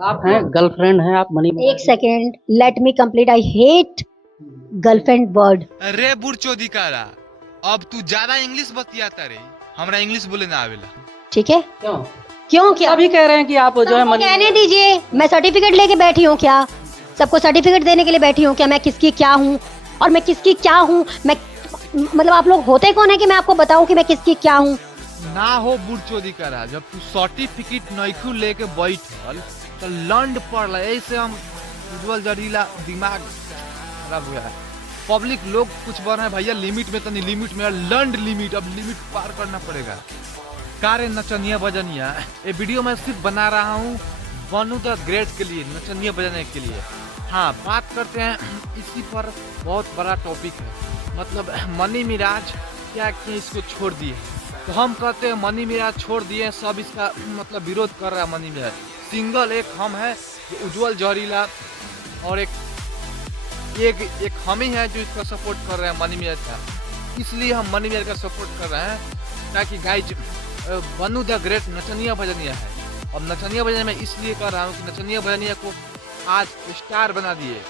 आप हैं, गर्लफ्रेंड हैं आप मनी एक second, let me complete. I hate girlfriend word. अरे बुढ़चोदी कारा, अब तू ज्यादा इंग्लिश बतियाता रे, हमरा इंग्लिश बोले ना आवेला। ठीक है, क्यों? क्यों क्या? अभी कह रहे हैं कि आप जो है सबको मनी कहने दीजिए, मैं सर्टिफिकेट लेके बैठी हूँ क्या? सबको सर्टिफिकेट देने के लिए बैठी हूँ क्या? मैं किसकी क्या हूँ और मैं किसकी क्या हूँ? मैं मतलब आप लोग होते कौन है कि मैं आपको बताऊं कि मैं किसकी क्या हूँ? ना हो बुढ़चोदी कारा, जब तू सर्टिफिकेट नइखू लेके बैठल तो लंड पड़ल। ऐसे हम उज्जवल जड़ीला दिमाग खराब हो गया है। पब्लिक लोग कुछ बन रहे हैं भैया, लिमिट में तो नहीं, लिमिट में लंड लिमिट, अब लिमिट पार करना पड़ेगा। कारे नचनिया बजनिया, ये वीडियो मैं सिर्फ बना रहा हूँ बनू द ग्रेट के लिए, नचनिया बजाने के लिए। हाँ, बात करते हैं इसी पर, बहुत बड़ा टॉपिक है। मतलब मनी मिराज क्या कि इसको छोड़ दिए, तो हम कहते हैं मनी मिराज छोड़ दिए, सब इसका मतलब विरोध कर रहा है। मनी मिराज सिंगल एक हम है जो उज्जवल जहरीला, और एक हम ही है जो इसका सपोर्ट कर रहे हैं मनी मिराज का। इसलिए हम मनी मिराज का सपोर्ट कर रहे हैं ताकि गाइज बनू द ग्रेट नचनिया भजनिया है। अब नचनिया भजनिया मैं इसलिए कर रहा हूँ कि नचनिया भजनिया को आज स्टार बना दिए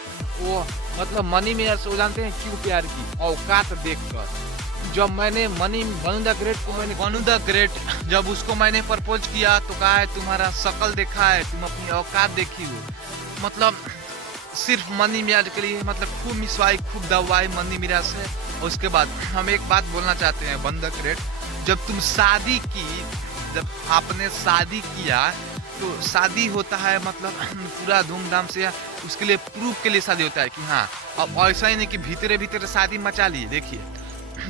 वो। मतलब मनी मिराज से, वो जानते हैं क्यों प्यार की औकात देखकर। जब मैंने बनू द ग्रेट को, मैंने बनू द ग्रेट जब उसको मैंने प्रपोज किया तो कहा है तुम्हारा शकल देखा है, तुम अपनी औकात देखी हो। मतलब सिर्फ मनी मिराज के लिए, मतलब खूब मिसवाई खूब दवाई मनी मिराज से। और उसके बाद हम एक बात बोलना चाहते हैं बनू द ग्रेट, जब तुम शादी की, जब आपने शादी किया तो शादी होता है मतलब पूरा धूमधाम से, उसके लिए प्रूफ के लिए शादी होता है कि हाँ। अब ऐसा ही नहीं कि भीतरे भीतरे शादी मचा लिए। देखिए,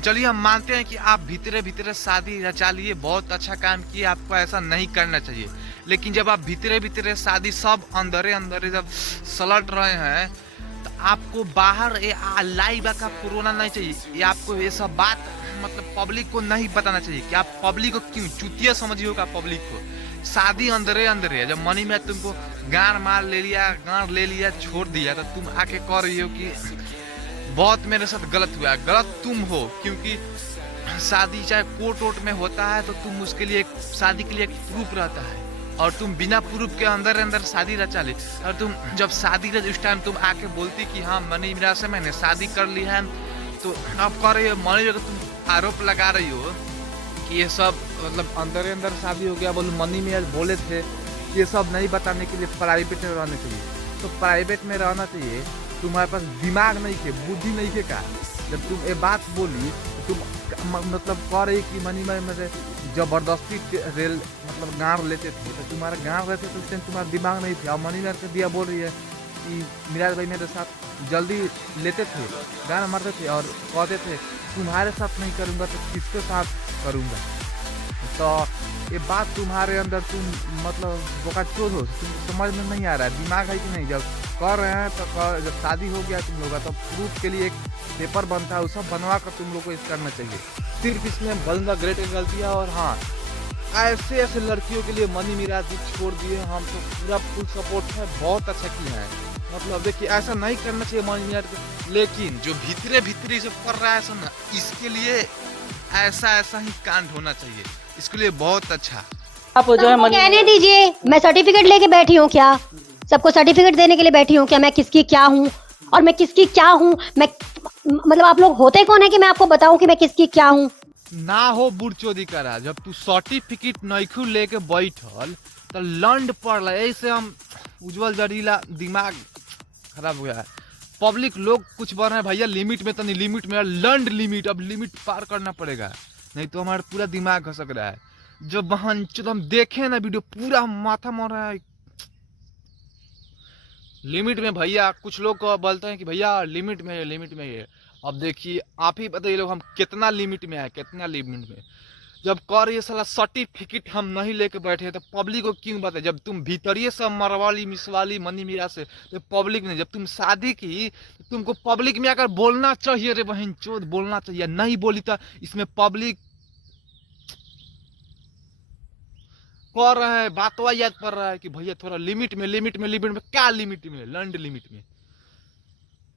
चलिए हम मानते हैं कि आप भीतरे भीतरे शादी रचा लिए, बहुत अच्छा काम किए, आपको ऐसा नहीं करना चाहिए। लेकिन जब आप भीतरे भीतरे शादी सब अंदरे अंदरे जब सलट रहे हैं, तो आपको बाहर लाइव का कोरोना नहीं चाहिए। ये आपको ये सब बात मतलब पब्लिक को नहीं बताना चाहिए कि आप पब्लिक को क्यों चुतिया समझिए का पब्लिक को। शादी अंदरे अंदरे है। जब मनी में तुमको गांड मार ले लिया, गांड ले लिया, छोड़ दिया, तो तुम आके कह रही हो कि बहुत मेरे साथ गलत हुआ। गलत तुम हो, क्योंकि शादी चाहे कोर्ट वोट में होता है तो तुम उसके लिए शादी के लिए एक प्रूफ रहता है, और तुम बिना प्रूफ के अंदर अंदर शादी रचा ले। और तुम जब शादी रच उस टाइम तुम आके बोलती कि हाँ मनी मिराज से मैंने शादी कर ली है, तो अब कर रही हो मनी मिराज, तुम आरोप लगा रही हो कि ये सब मतलब अंदर अंदर शादी हो गया। बोलो मनी मिराज बोले थे ये सब नहीं बताने के लिए प्राइवेट में रहना चाहिए, तो प्राइवेट में रहना चाहिए। तुम्हारे पास दिमाग नहीं है, बुद्धि नहीं है का? जब तुम ये बात बोली तो तुम मतलब कह रही कि मनी में मेरे जबरदस्ती रेल मतलब गाँव लेते थे, तो तुम्हारा गाँव रहते तो उस टाइम तुम्हारा दिमाग नहीं था। और मनी मेरे दिया बोल रही है कि मिराज भाई मेरे साथ जल्दी लेते थे, गाना मारते थे और कहते थे तुम्हारे साथ नहीं करूँगा तो किसके साथ करूँगा। तो ये बात तुम्हारे अंदर, तुम मतलब बोकाचोद हो, तुम समझ में नहीं आ रहा है, दिमाग है कि नहीं। जब कर रहे हैं तो जब शादी हो गया तुम लोग का, तो प्रूफ के लिए एक पेपर बनता है, वो सब बनवा कर तुम लोग को इस करना चाहिए। सिर्फ इसमें बनू द ग्रेट की गलती है। और हाँ, ऐसे ऐसे लड़कियों के लिए मनी मिराज जी छोड़ दिए, हम तो पूरा फुल सपोर्ट है, बहुत अच्छा किया है। मतलब देखिए, ऐसा नहीं करना चाहिए मनी मिराज को। लेकिन जो भीतरे भीतरे सब कर रहा है सब ना, इसके लिए ऐसा ही कांड होना चाहिए, इसके लिए बहुत अच्छा। आप जो है मनी कहने दीजिए, मैं सर्टिफिकेट लेके बैठी हूँ क्या? सबको सर्टिफिकेट देने के लिए बैठी हूँ क्या? मैं किसकी क्या हूँ और मैं किसकी क्या हूँ? मैं मतलब आप लोग होते कौन है कि मैं आपको बताऊं कि मैं किसकी क्या हूँ? ना हो बुढ़चोदी करा, जब तू सर्टिफिकेट नइखू लेके बैठल तो लंड पड़ल। ऐसे हम उज्जवल जड़ीला दिमाग खराब हो गया है। पब्लिक लोग कुछ बन रहे हैं भैया, लिमिट में तो नहीं, लिमिट में लंड लिमिट, अब लिमिट पार करना पड़ेगा, नहीं तो हमारा पूरा दिमाग घसक रहा है। जब बहन हम देखे ना वीडियो, पूरा माथा मार रहा है। लिमिट में भैया, कुछ लोग को बोलते हैं कि भैया लिमिट में है, लिमिट में है। अब देखिए आप ही बताइए लोग, हम कितना लिमिट में है, कितना लिमिट में। जब कर ये साला सर्टिफिकेट हम नहीं लेके बैठे तो पब्लिक को क्यों बताए? जब तुम भीतरिए सब मरवाली मिसवाली मनी मीरा से, तो पब्लिक ने, जब तुम शादी की तो तुमको पब्लिक में आकर बोलना चाहिए रे बहन चोद, बोलना चाहिए। नहीं बोली तो इसमें पब्लिक कर रहा है, बातवा याद कर रहा है कि भैया थोड़ा लिमिट में, लिमिट में, लिमिट में क्या लिमिट में, लंड लिमिट में,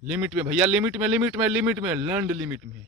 लिमिट में भैया, लिमिट में, लिमिट में, लिमिट में, लंड लिमिट में।